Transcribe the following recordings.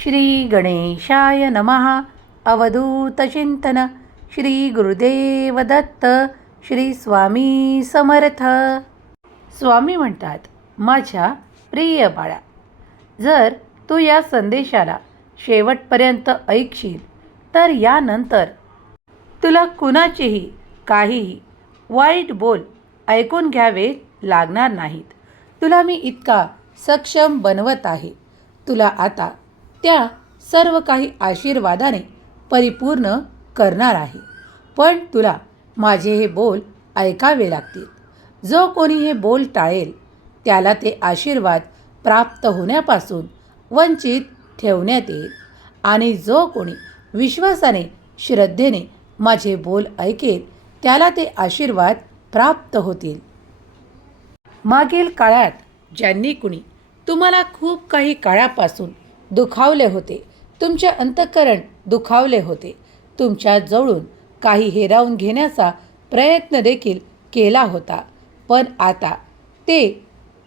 श्री गणेशाय नमः. अवधूतचिंतन श्री गुरुदेव दत्त श्री स्वामी समर्थ. स्वामी म्हणतात माझ्या प्रिय बाळा जर तू या संदेशाला शेवटपर्यंत ऐकशील तर यानंतर तुला कुणाचेही काहीही वाईट बोल ऐकून घ्यावे लागणार नाहीत. तुला मी इतका सक्षम बनवत आहे. तुला आता त्या सर्व काही आशीर्वादाने परिपूर्ण करणार आहे. पण तुला माझे हे बोल ऐकावे लागतील. जो कोणी हे बोल टाळेल त्याला ते आशीर्वाद प्राप्त होण्यापासून वंचित ठेवण्यात येईल. आणि जो कोणी विश्वासाने श्रद्धेने माझे बोल ऐकेल त्याला ते आशीर्वाद प्राप्त होतील. मागील काळात ज्यांनी कुणी तुम्हाला खूप काही काळापासून दुखावले होते. तुमचे अंतःकरण दुखावले होते. तुमच्या जवळून काही हेरावून घेण्याचा प्रयत्न देखील केला होता. पण आता ते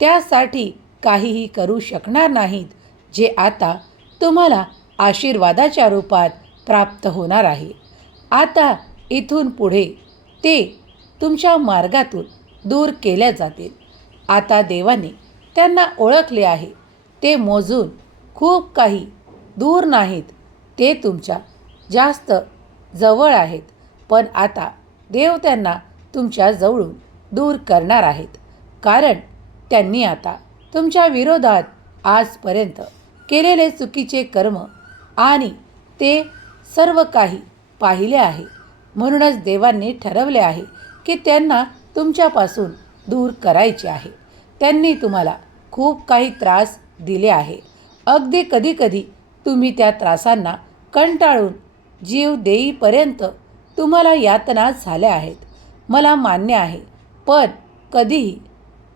त्यासाठी काहीही करू शकणार नाहीत जे आता तुम्हाला आशीर्वादाच्या रूपात प्राप्त होणार आहे. आता इथून पुढे ते तुमच्या मार्गातून दूर केल्या जातील. आता देवाने त्यांना ओळखले आहे. ते मोजून खूप काही दूर नाहीत. ते तुमच्या जास्त जवळ आहेत. पण आता देव त्यांना तुमच्या जवळून दूर करणार आहेत. कारण त्यांनी आता तुमच्या विरोधात आजपर्यंत केलेले चुकीचे कर्म आणि ते सर्व काही पाहिले आहे. म्हणूनच देवांनी ठरवले आहे की त्यांना तुमच्यापासून दूर करायचे आहे. त्यांनी तुम्हाला खूप काही त्रास दिले आहे अगदी कधीकधी तुम्ही त्या त्रासांना कंटाळून जीव देईपर्यंत तुम्हाला यातना झाल्या आहेत. मला मान्य आहे पण कधीही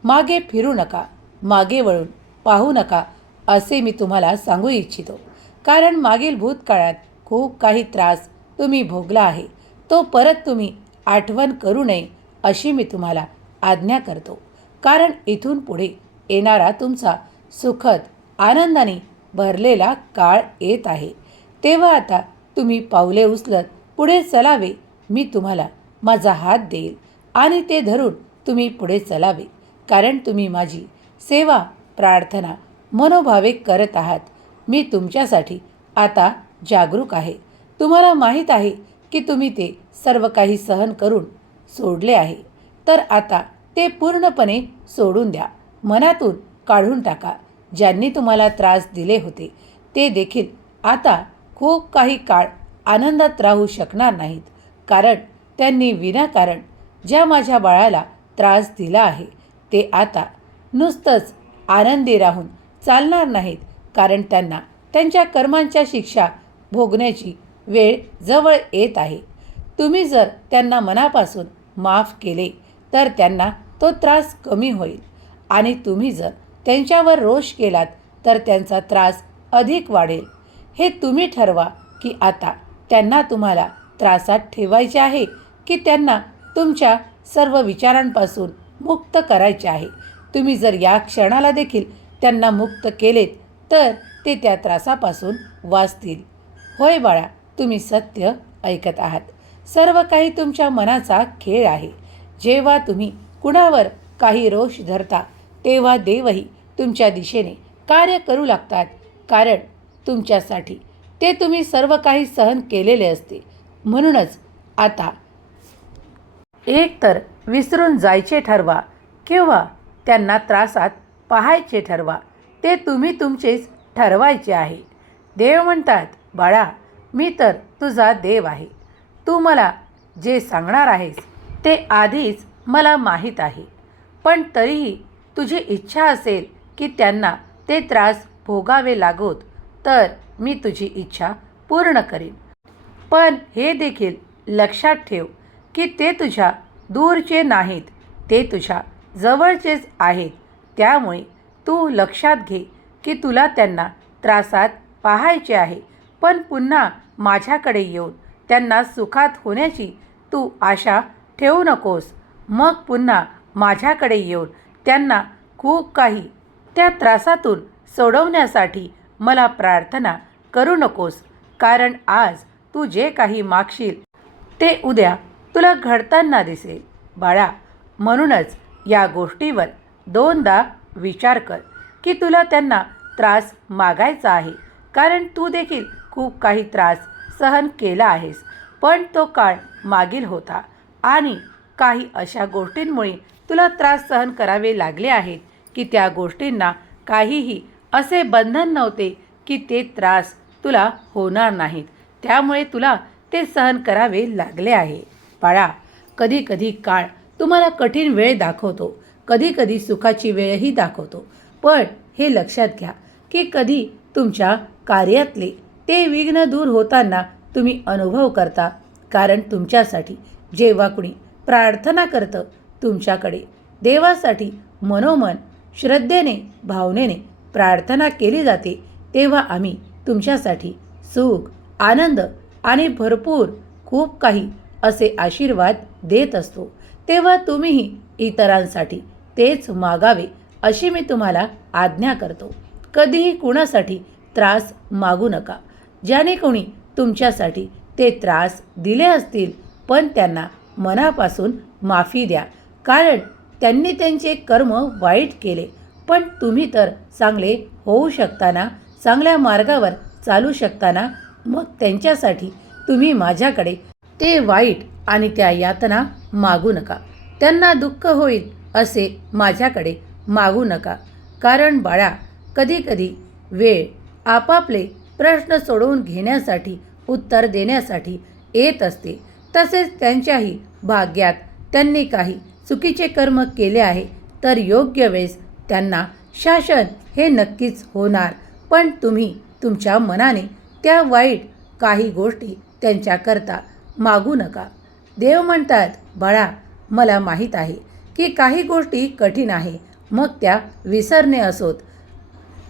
मागे फिरू नका मागे वळून पाहू नका असे मी तुम्हाला सांगू इच्छितो. कारण मागील भूतकाळात खूप काही त्रास तुम्ही भोगला आहे. तो परत तुम्ही आठवण करू नये अशी मी तुम्हाला आज्ञा करतो. कारण इथून पुढे येणारा तुमचा सुखद आनंदाने भरलेला काळ येत आहे. तेव्हा आता तुम्ही पावले उचलत पुढे चलावे मी तुम्हाला माझा हात देईल आणि ते धरून तुम्ही पुढे चलावे कारण तुम्ही माझी सेवा प्रार्थना मनोभावे करत आहात. मी तुमच्यासाठी आता जागरूक आहे. तुम्हाला माहीत आहे की तुम्ही ते सर्व काही सहन करून सोडले आहे. तर आता ते पूर्णपणे सोडून द्या. मनातून काढून टाका. ज्यांनी तुम्हाला त्रास दिले होते ते देखील आता खूप काही काळ आनंदात राहू शकणार नाहीत. कारण त्यांनी विनाकारण ज्या माझ्या बाळाला त्रास दिला आहे ते आता नुसतंच आनंदी राहून चालणार नाहीत. कारण त्यांना त्यांच्या कर्मांच्या शिक्षा भोगण्याची वेळ जवळ येत आहे. तुम्ही जर त्यांना मनापासून माफ केले तर त्यांना तो त्रास कमी होईल. आणि तुम्ही जर त्यांच्यावर रोष केलात तर त्यांचा त्रास अधिक वाढेल. हे तुम्ही ठरवा की आता त्यांना तुम्हाला त्रासात ठेवायचे आहे की त्यांना तुमच्या सर्व विचारांपासून मुक्त करायचे आहे. तुम्ही जर या क्षणाला देखील त्यांना मुक्त केलेत तर ते त्या त्रासापासून वाचतील. होय बाळा तुम्ही सत्य ऐकत आहात. सर्व काही तुमच्या मनाचा खेळ आहे. जेव्हा तुम्ही कुणावर काही रोष धरता तेव्हा देवही तुमच्या दिशेने कार्य करू लागतात. कारण तुमच्यासाठी ते तुम्ही सर्व काही सहन केलेले असते. म्हणूनच आता एक तर विसरून जायचे ठरवा किंवा त्यांना त्रासात पाहायचे ठरवा. ते तुम्ही तुमचेच ठरवायचे आहे. देव म्हणतात बाळा मी तर तुझा देव आहे. तू मला जे सांगणार आहेस ते आधीच मला माहीत आहे. पण तरीही तुझी इच्छा असेल की त्यांना ते त्रास भोगावे लागोत तर मी तुझी इच्छा पूर्ण करीन. पण हे देखील लक्षात ठेव की ते तुझ्या दूरचे नाहीत ते तुझ्या जवळचेच आहेत. त्यामुळे तू लक्षात घे की तुला त्यांना त्रासात पाहायचे आहे पण पुन्हा माझ्याकडे येऊन त्यांना सुखात होण्याची तू आशा ठेवू नकोस. मग पुन्हा माझ्याकडे येऊन त्यांना खूप काही त्या त्रासातून सोडवण्यासाठी मला प्रार्थना करू नकोस कारण आज तू जे काही मागशील ते उद्या तुला घडताना दिसेल. बाळा म्हणूनच या गोष्टीवर दोनदा विचार कर की तुला त्यांना त्रास मागायचा आहे कारण तू देखील खूप काही त्रास सहन केला आहेस पण तो काळ मागील होता आणि काही अशा गोष्टींमुळे तुला त्रास सहन करावे लागले आहेत. की त्या गोष्टींना काहीही असे बंधन नव्हते की ते त्रास तुला होणार नाहीत. त्यामुळे तुला ते सहन करावे लागले आहे. बाळा कधी कधी काळ तुम्हाला कठीण वेळ दाखवतो. कधी कधी सुखाची वेळही दाखवतो. पण हे लक्षात घ्या की कधी तुमच्या कार्यातले ते विघ्न दूर होताना तुम्ही अनुभव करता. कारण तुमच्यासाठी जेव्हा कुणी प्रार्थना करतं तुमच्याकडे देवासाठी मनोमन श्रद्धेने भावनेने प्रार्थना केली जाते तेव्हा आम्ही तुमच्यासाठी सुख आनंद आणि भरपूर खूप काही असे आशीर्वाद देत असतो. तेव्हा तुम्हीही इतरांसाठी तेच मागावे अशी मी तुम्हाला आज्ञा करतो. कधीही कुणासाठी त्रास मागू नका. ज्याने कोणी तुमच्यासाठी ते त्रास दिले असतील पण त्यांना मनापासून माफी द्या. कारण त्यांनी त्यांचे कर्म वाईट केले. पण तुम्ही तर चांगले होऊ शकताना चांगल्या मार्गावर चालू शकताना मग त्यांच्यासाठी तुम्ही माझ्याकडे ते वाईट आणि त्या यातना मागू नका. त्यांना दुःख होईल असे माझ्याकडे मागू नका. कारण बाळा कधीकधी वेळ आपापले प्रश्न सोडवून घेण्यासाठी उत्तर देण्यासाठी येत असते. तसेच त्यांच्याही भाग्यात त्यांनी काही चुकीचे कर्म केले आहे तर योग्य वेळेस त्यांना शासन हे नक्कीच होणार. पण तुम्ही तुमच्या मनाने त्या वाईट काही गोष्टी त्यांच्याकरता मागू नका. देव म्हणतात बाळा मला माहीत आहे की काही गोष्टी कठीण आहे मग त्या विसरणे असोत.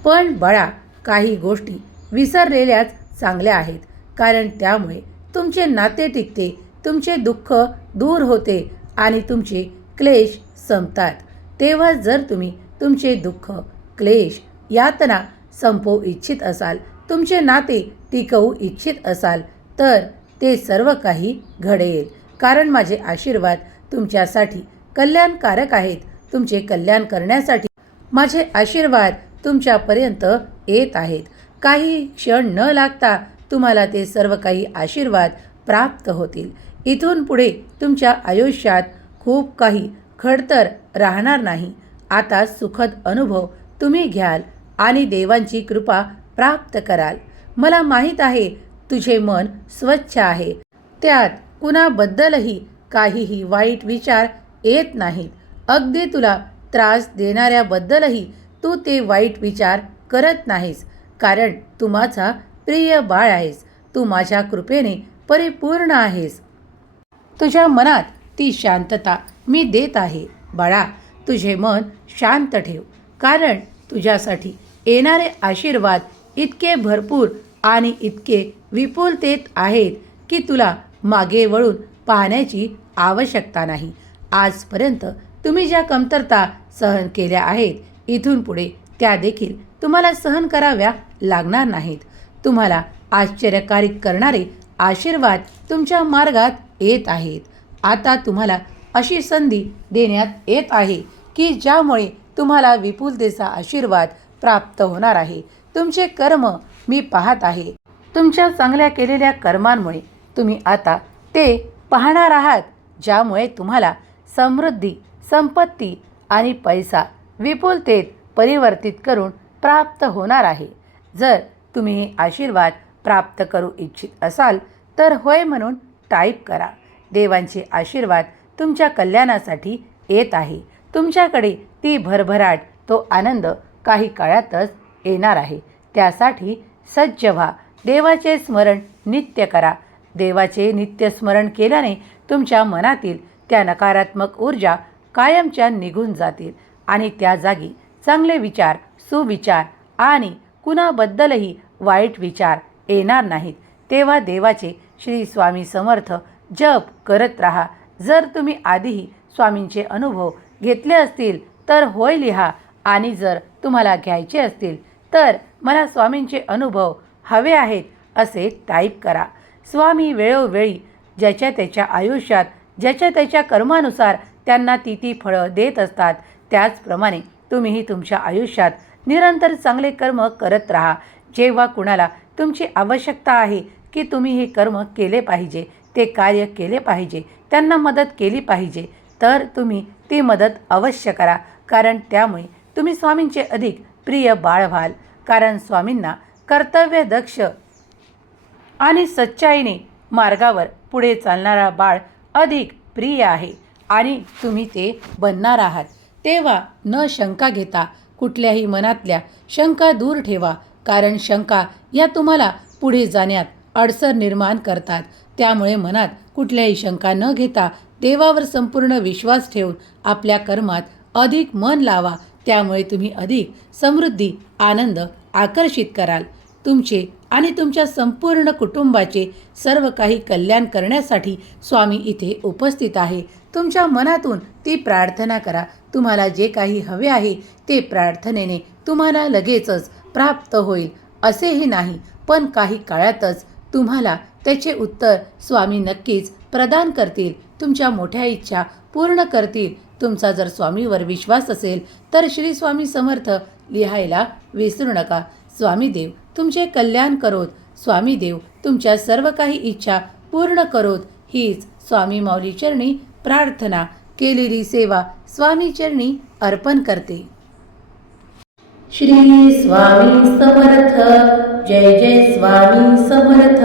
पण बाळा काही गोष्टी विसरलेल्याच चांगल्या आहेत कारण त्यामुळे तुमचे नाते टिकते तुमचे दुःख दूर होते आणि तुमचे क्लेश संपतात. तेव्हा जर तुम्ही तुमचे दुःख क्लेश यातना संपवू इच्छित असाल तुमचे नाते टिकवू इच्छित असाल तर ते सर्व काही घडेल. कारण माझे आशीर्वाद तुमच्यासाठी कल्याणकारक आहेत. तुमचे कल्याण करण्यासाठी माझे आशीर्वाद तुमच्यापर्यंत येत आहेत. काही क्षण न लागता तुम्हाला ते सर्व काही आशीर्वाद प्राप्त होतील. इथून पुढे तुमच्या आयुष्यात खूप काही खडतर राहणार नाही. आता सुखद अनुभव तुम्ही घ्याल आणि देवांची कृपा प्राप्त कराल. मला माहीत आहे तुझे मन स्वच्छ आहे. त्यात कुणाबद्दलही काहीही वाईट विचार येत नाहीत. अगदी तुला त्रास देणाऱ्याबद्दलही तू ते वाईट विचार करत नाहीस कारण तू माझा प्रिय बाळ आहेस. तू माझ्या कृपेने परिपूर्ण आहेस. तुझ्या मनात ती शांतता मी देत आहे. बाळा तुझे मन शांत ठेव. कारण तुझ्यासाठी येणारे आशीर्वाद इतके भरपूर आणि इतके विपुलतेत आहेत की तुला मागे वळून पाहण्याची आवश्यकता नाही. आजपर्यंत तुम्ही ज्या कमतरता सहन केल्या आहेत इथून पुढे त्या देखील तुम्हाला सहन कराव्या लागणार नाहीत. तुम्हाला आश्चर्यकारी करणारे आशीर्वाद तुमच्या मार्गात येत आहेत. आता तुम्हाला अशी संधी देण्यात येत आहे की ज्यामुळे तुम्हाला विपुलतेचा आशीर्वाद प्राप्त होणार आहे. तुमचे कर्म मी पाहत आहे. तुमच्या चांगल्या केलेल्या कर्मांमुळे तुम्ही आता ते पाहणार आहात ज्यामुळे तुम्हाला समृद्धी संपत्ती आणि पैसा विपुलतेत परिवर्तित करून प्राप्त होणार आहे. जर तुम्ही हे आशीर्वाद प्राप्त करू इच्छित असाल तर होय म्हणून टाईप करा. देवांचे आशीर्वाद तुमच्या कल्याणासाठी येत आहे. तुमच्याकडे ती भरभराट तो आनंद काही काळातच येणार आहे. त्यासाठी सज्ज व्हा. देवाचे स्मरण नित्य करा. देवाचे नित्य स्मरण केल्याने तुमच्या मनातील त्या नकारात्मक ऊर्जा कायमच्या निघून जातील आणि त्या जागी चांगले विचार सुविचार आणि कुणाबद्दलही वाईट विचार येणार नाहीत. तेव्हा देवाचे श्री स्वामी समर्थ जप करत राहा. जर तुम्ही आधीही स्वामींचे अनुभव घेतले असतील तर होय लिहा. आणि जर तुम्हाला घ्यायचे असतील तर मला स्वामींचे अनुभव हवे आहेत असे टाईप करा. स्वामी वेळोवेळी ज्याच्या त्याच्या आयुष्यात ज्याच्या त्याच्या कर्मानुसार त्यांना ती ती फळं देत असतात त्याचप्रमाणे तुम्हीही तुमच्या आयुष्यात निरंतर चांगले कर्म करत राहा. जेव्हा कुणाला तुमची आवश्यकता आहे की तुम्ही हे कर्म केले पाहिजे ते कार्य केले पाहिजे. त्यांना मदत केली पाहिजे. तर तुम्ही ती मदत अवश्य करा. कारण त्यामुळे तुम्ही स्वामींचे अधिक प्रिय बाळ व्हाल. कारण स्वामींना कर्तव्यदक्ष आणि सच्चाईने मार्गावर पुढे चालणारा बाळ अधिक प्रिय आहे. आणि तुम्ही ते बनणार आहात. तेव्हा न शंका घेता कुठल्याही मनातल्या शंका दूर ठेवा. कारण शंका या तुम्हाला पुढे जाण्यात अडसर निर्माण करतात. त्यामुळे मनात कुठल्याही शंका न घेता देवावर संपूर्ण विश्वास ठेवून आपल्या कर्मात अधिक मन लावा. त्यामुळे तुम्ही अधिक समृद्धी आनंद आकर्षित कराल. तुमचे आणि तुमच्या संपूर्ण कुटुंबाचे सर्व काही कल्याण करण्यासाठी स्वामी इथे उपस्थित आहे. तुमच्या मनातून ती प्रार्थना करा. तुम्हाला जे काही हवे आहे ते प्रार्थनेने तुम्हाला लगेचच प्राप्त होईल. असेही नाही पण काही काळातच तुम्हाला त्याचे उत्तर स्वामी नक्कीच प्रदान करतील. तुमच्या मोठ्या इच्छा पूर्ण करतील. तुमचा जर स्वामीवर विश्वास असेल तर श्री स्वामी समर्थ लिहायला विसरू नका. स्वामी देव तुमचे कल्याण करोत. स्वामी देव तुमच्या सर्व काही इच्छा पूर्ण करोत. हीच स्वामी माऊली चरणी प्रार्थना. केलेली सेवा स्वामी चरणी अर्पण करते. श्री स्वामी समर्थ. जय जय स्वामी समर्थ.